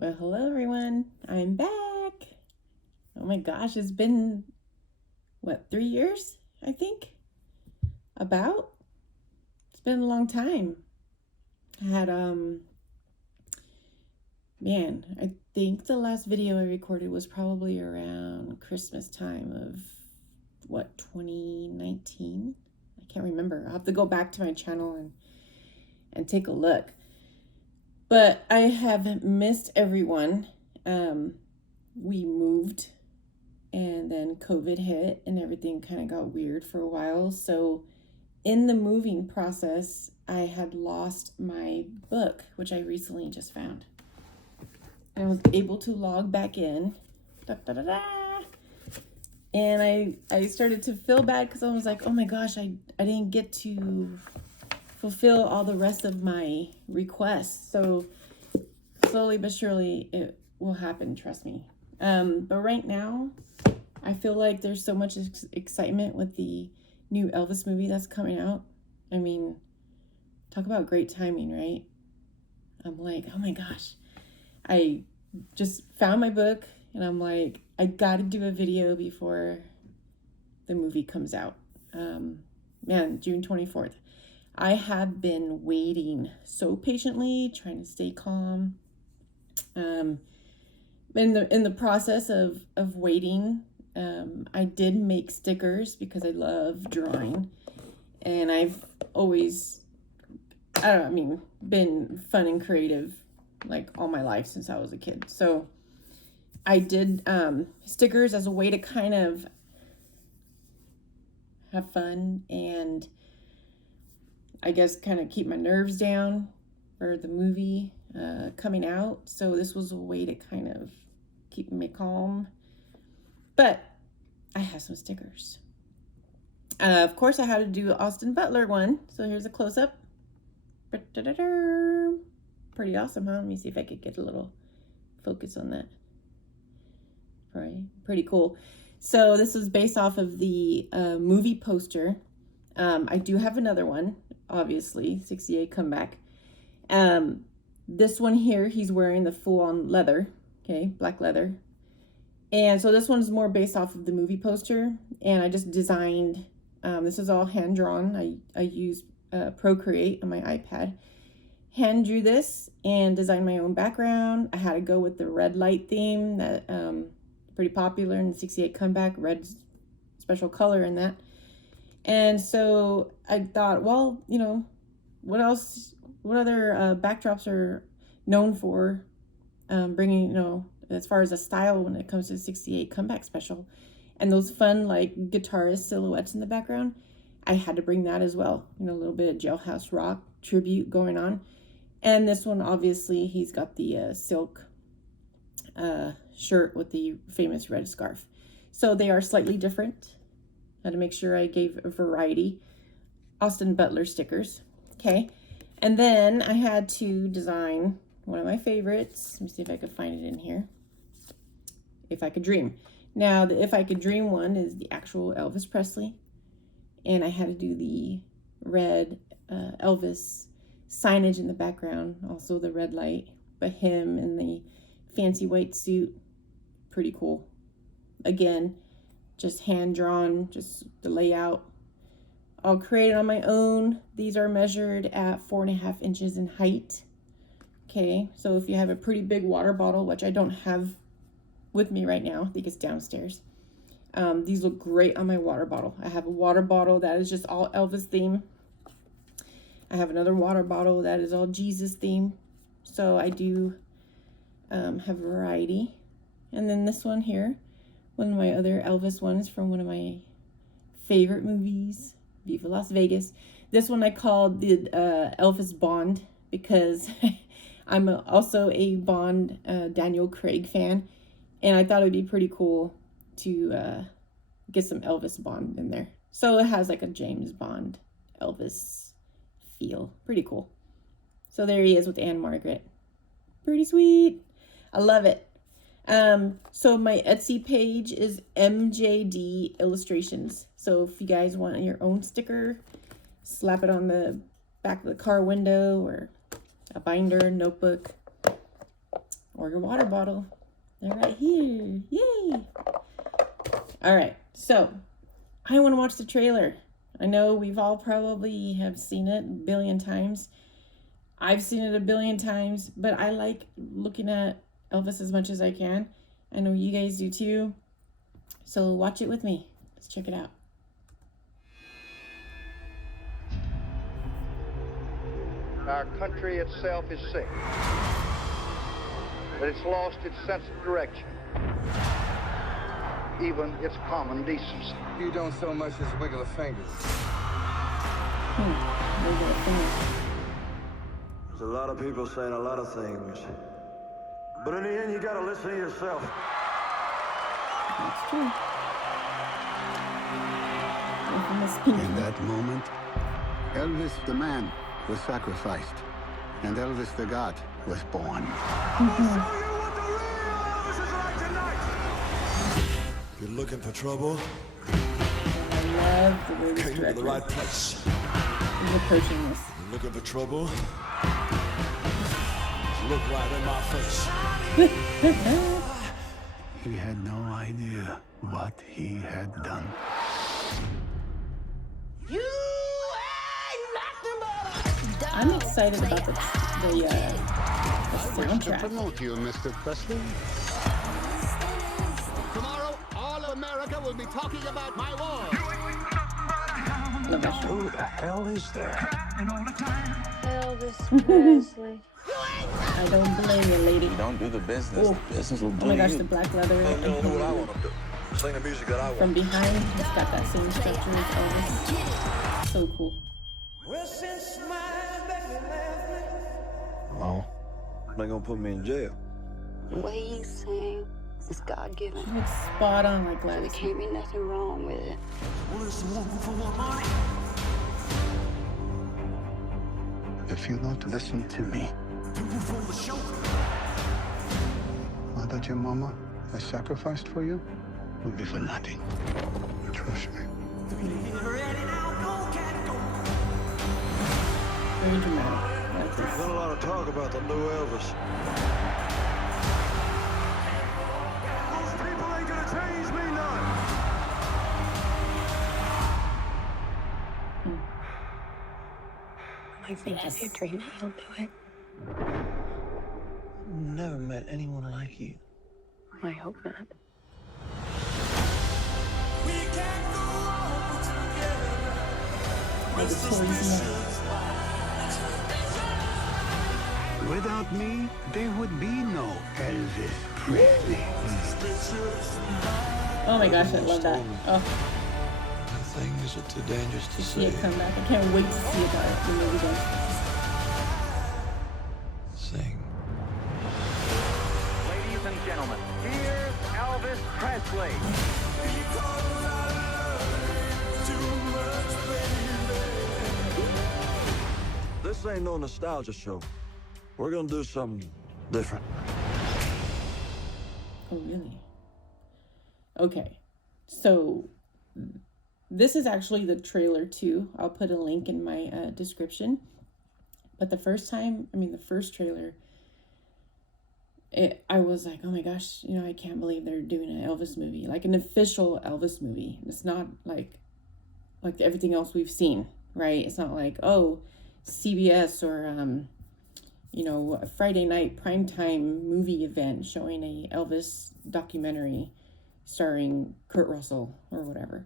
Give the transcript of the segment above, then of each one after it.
Well, hello everyone. I'm back. Oh my gosh, it's been what, 3 years, I think? About? It's been a long time. I had I think the last video I recorded was probably around Christmas time of 2019? I can't remember. I'll have to go back to my channel and take a look. But I have missed everyone. We moved and then COVID hit and everything kind of got weird for a while. So in the moving process, I had lost my book, which I recently just found. And I was able to log back in. Da, da, da, da. And I started to feel bad because I was like, oh my gosh, I didn't get to fulfill all the rest of my requests. So slowly but surely it will happen, trust me. But right now, I feel like there's so much excitement with the new Elvis movie that's coming out. I mean, talk about great timing, right? I'm like, oh my gosh. I just found my book and I'm like, I gotta do a video before the movie comes out. June 24th. I have been waiting so patiently, trying to stay calm. In the process of waiting, I did make stickers because I love drawing, and I've always, been fun and creative like all my life since I was a kid. So I did stickers as a way to kind of have fun and I guess kind of keep my nerves down for the movie coming out. So this was a way to kind of keep me calm. But I have some stickers. Of course, I had to do Austin Butler one. So here's a close-up. Pretty awesome, huh? Let me see if I could get a little focus on that. Right, pretty cool. So this is based off of the movie poster. I do have another one, obviously, 68 Comeback. This one here, he's wearing the full-on leather, okay, black leather. And so this one's more based off of the movie poster, and I just designed, this is all hand-drawn. I use Procreate on my iPad. Hand drew this and designed my own background. I had to go with the red light theme that pretty popular in the 68 Comeback, red special color in that. And so I thought, well, you know, what other backdrops are known for bringing, you know, as far as a style when it comes to the 68 Comeback special. And those fun, like, guitarist silhouettes in the background, I had to bring that as well. You know, a little bit of Jailhouse Rock tribute going on. And this one, obviously, he's got the silk shirt with the famous red scarf. So they are slightly different. I had to make sure I gave a variety. Austin Butler stickers. Okay. And then I had to design one of my favorites. Let me see if I could find it in here. If I Could Dream. Now, the If I Could Dream one is the actual Elvis Presley. And I had to do the red Elvis signage in the background. Also the red light. But him in the fancy white suit. Pretty cool. Again, just hand-drawn, just the layout. I'll create it on my own. These are measured at 4.5 inches in height. Okay, so if you have a pretty big water bottle, which I don't have with me right now, I think it's downstairs. These look great on my water bottle. I have a water bottle that is just all Elvis theme. I have another water bottle that is all Jesus theme. So I do have variety. And then this one here, one of my other Elvis ones from one of my favorite movies, Viva Las Vegas. This one I called the Elvis Bond because I'm also a Bond Daniel Craig fan. And I thought it would be pretty cool to get some Elvis Bond in there. So it has like a James Bond Elvis feel. Pretty cool. So there he is with Anne Margaret. Pretty sweet. I love it. So my Etsy page is MJD Illustrations. So if you guys want your own sticker, slap it on the back of the car window or a binder, notebook, or your water bottle. They're right here. Yay! All right, so I want to watch the trailer. I know we've all probably have seen it a billion times. I've seen it a billion times, but I like looking at Elvis as much as I can. I know you guys do too. So watch it with me. Let's check it out. Our country itself is sick. That it's lost its sense of direction, even its common decency. You don't so much as wiggle a finger. Wiggle a finger. There's a lot of people saying a lot of things, but in the end, you gotta listen to yourself. That's true. In that moment, Elvis the man was sacrificed, and Elvis the God was born. I'm gonna show you what the real Elvis is like tonight. You're looking for trouble? I love the way this Came to the director right place. is approaching this. You're looking for trouble? Look right in my face. He had no idea what he had done. I'm excited about the soundtrack. Promote you, Mr. Presley. Tomorrow, all of America will be talking about my war. Love that show. Who the hell is there? Elvis Presley. I don't blame you, lady. Don't do the business. Oh. The business will do Oh my gosh, you. the black leather. Well, and do what I Hollywood. want them to. Sing the music that I want. From behind, it's got that same structure as Elvis. So cool. Well, since my baby left me. Oh, they're gonna put me in jail. The way you sing is God-given. She looks spot on like There Gladys. can't be nothing wrong with it. Well, it's one for more money. If you don't listen to me, all that your mama has sacrificed for you will be for nothing. Trust me. Very dramatic. I like this. Been a lot of talk about the new Elvis. Those people ain't gonna change me none. I think Yes. if you dream it, you'll do it. Never met anyone like you. I hope not. Like the toys and Without me, there would be no Elvis Presley. oh my gosh, I love that. Oh, Things are too dangerous to see it come back. I can't wait to see it when the movie goes. Sing. Ladies and gentlemen, here's Elvis Presley. This ain't no nostalgia show. We're gonna do something different. Oh, really? Okay. So, this is actually the trailer too. I'll put a link in my description. But the first trailer, I was like, oh my gosh, I can't believe they're doing an Elvis movie, like an official Elvis movie. It's not like everything else we've seen, right? It's not like, oh, CBS or, a Friday night primetime movie event showing a Elvis documentary starring Kurt Russell or whatever.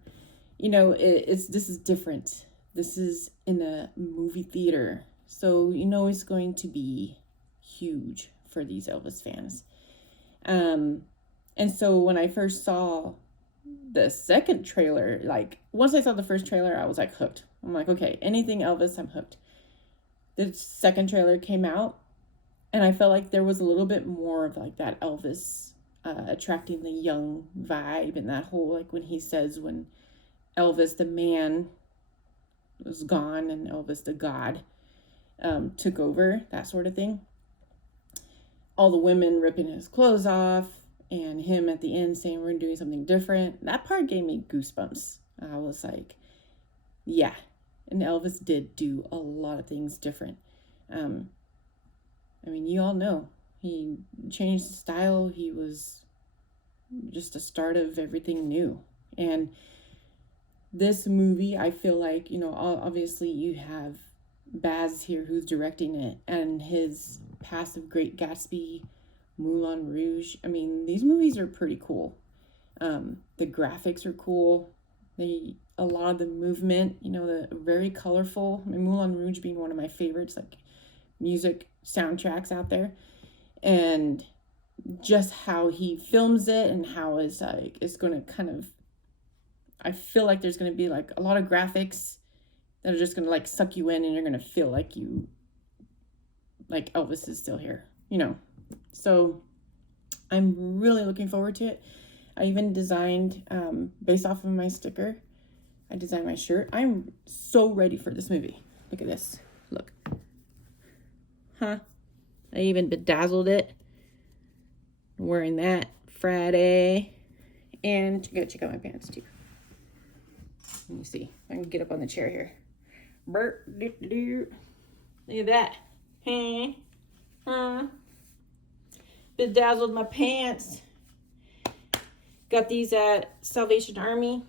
This is different. This is in a movie theater. So, it's going to be huge for these Elvis fans. And so when I first saw the second trailer, once I saw the first trailer, I was hooked. I'm like, okay, anything Elvis, I'm hooked. The second trailer came out and I felt like there was a little bit more of that Elvis attracting the young vibe, and that whole, when he says when Elvis the man was gone and Elvis the God took over, that sort of thing. All the women ripping his clothes off and him at the end saying we're doing something different. That part gave me goosebumps. I was like, yeah. And Elvis did do a lot of things different. You all know He changed the style. He was just a start of everything new. And this movie, I feel like, obviously you have Baz here who's directing it, and his past of Great Gatsby, Moulin Rouge. I mean, these movies are pretty cool. The graphics are cool. A lot of the movement, the very colorful. I mean, Moulin Rouge being one of my favorites, like music soundtracks out there, and just how he films it and how it's going to kind of. I feel like there's going to be like a lot of graphics that are just going to like suck you in, and you're going to feel like Elvis is still here, So I'm really looking forward to it. I even designed, based off of my sticker, I designed my shirt. I'm so ready for this movie. Look at this. Look. Huh? I even bedazzled it. I'm wearing that Friday. And I gotta check out my pants too. Let me see. I can get up on the chair here. Look at that. Bedazzled my pants. Got these at Salvation Army.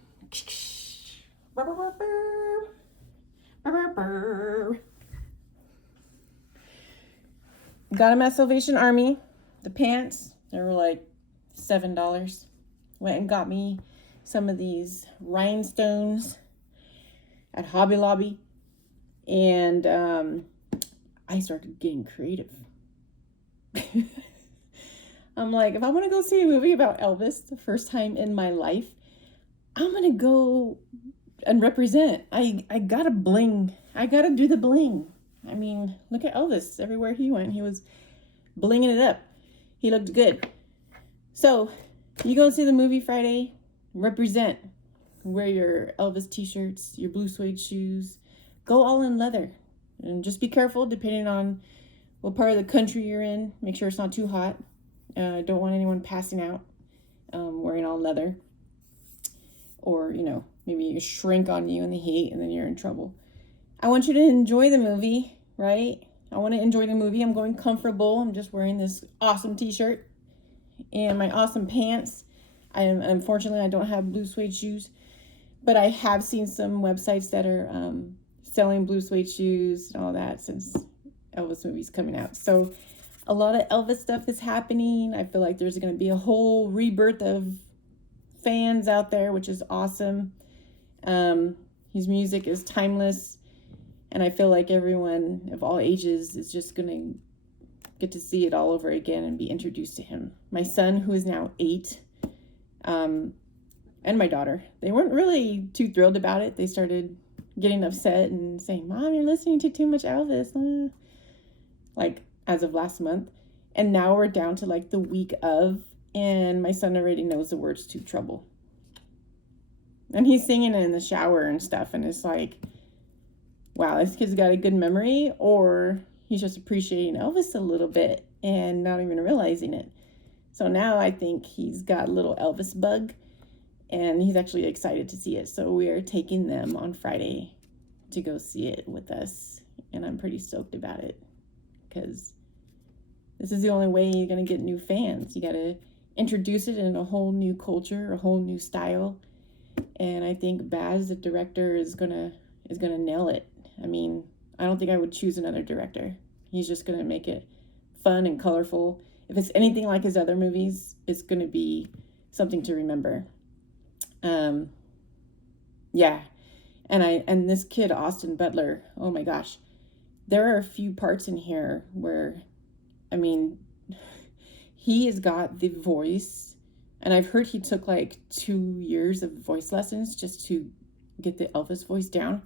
Got them at Salvation Army. The pants, they were like $7. Went and got me some of these rhinestones at Hobby Lobby. And I started getting creative. I'm like, if I want to go see a movie about Elvis the first time in my life, I'm going to go and represent. I got to bling. I got to do the bling. I mean, look at Elvis. Everywhere he went, he was blinging it up. He looked good. So, you go see the movie Friday, represent. Wear your Elvis t-shirts, your blue suede shoes. Go all in leather. And just be careful depending on what part of the country you're in. Make sure it's not too hot. Don't want anyone passing out wearing all leather. Or, maybe you shrink on you in the heat and then you're in trouble. I want you to enjoy the movie, right? I want to enjoy the movie. I'm going comfortable. I'm just wearing this awesome t-shirt and my awesome pants. Unfortunately, I don't have blue suede shoes, but I have seen some websites that are selling blue suede shoes and all that since Elvis movie's coming out. So a lot of Elvis stuff is happening. I feel like there's going to be a whole rebirth of fans out there, which is awesome. His music is timeless, and I feel like everyone of all ages is just going to get to see it all over again and be introduced to him. My son, who is now 8, and my daughter, they weren't really too thrilled about it. They started getting upset and saying, "Mom, you're listening to too much Elvis," like as of last month. And now we're down to like the week of, and my son already knows the words to Trouble. And he's singing it in the shower and stuff, and it's like, wow, this kid's got a good memory, or he's just appreciating Elvis a little bit and not even realizing it. So now I think he's got a little Elvis bug, and he's actually excited to see it. So we are taking them on Friday to go see it with us, and I'm pretty stoked about it because this is the only way you're going to get new fans. You got to introduce it in a whole new culture, a whole new style, and I think Baz, the director, is gonna nail it. I mean, I don't think I would choose another director. He's just gonna make it fun and colorful. If it's anything like his other movies, it's gonna be something to remember. Yeah, and this kid Austin Butler, oh my gosh, there are a few parts in here where, I mean, he has got the voice. And I've heard he took like 2 years of voice lessons just to get the Elvis voice down.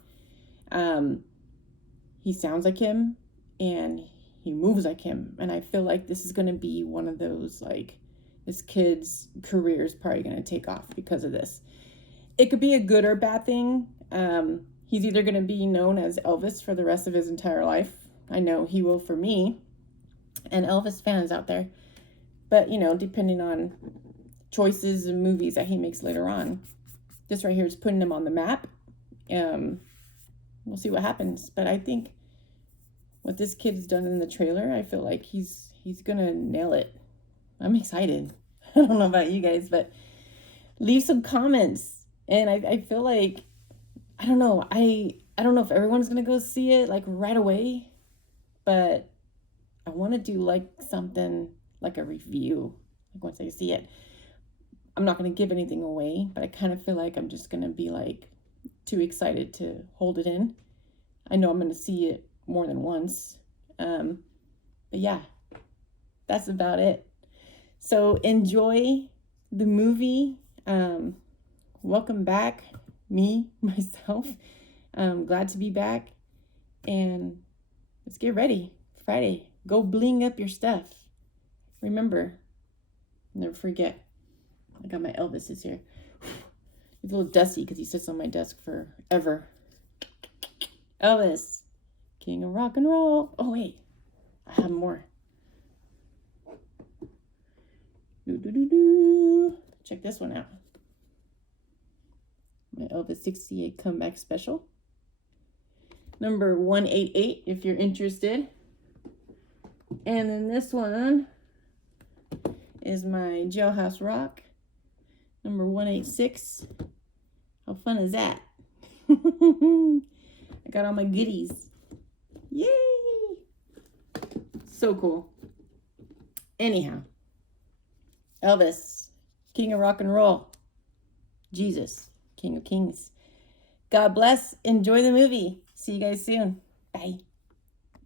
He sounds like him and he moves like him. And I feel like this is going to be one of those, like, this kid's career is probably going to take off because of this. It could be a good or bad thing. He's either going to be known as Elvis for the rest of his entire life. I know he will for me and Elvis fans out there. But, depending on choices and movies that he makes later on. This right here is putting him on the map. We'll see what happens. But I think what this kid's done in the trailer, I feel like he's gonna nail it. I'm excited. I don't know about you guys, but leave some comments. And I feel like, I don't know if everyone's gonna go see it like right away, but I want to do like something like a review, like once I see it. I'm not going to give anything away, but I kind of feel like I'm just going to be like too excited to hold it in. I know I'm going to see it more than once. But yeah, that's about it. So enjoy the movie. Welcome back, myself. Glad to be back. And let's get ready. Friday. Go bling up your stuff. Remember, never forget. I got my Elvis here. He's a little dusty because he sits on my desk forever. Elvis, king of rock and roll. Oh, wait. I have more. Check this one out. My Elvis 68 comeback special. Number 188 if you're interested. And then this one is my Jailhouse Rock, number 186. How fun is that? I got all my goodies. Yay! So cool. Anyhow, Elvis, king of rock and roll. Jesus, king of kings. God bless. Enjoy the movie. See you guys soon. Bye.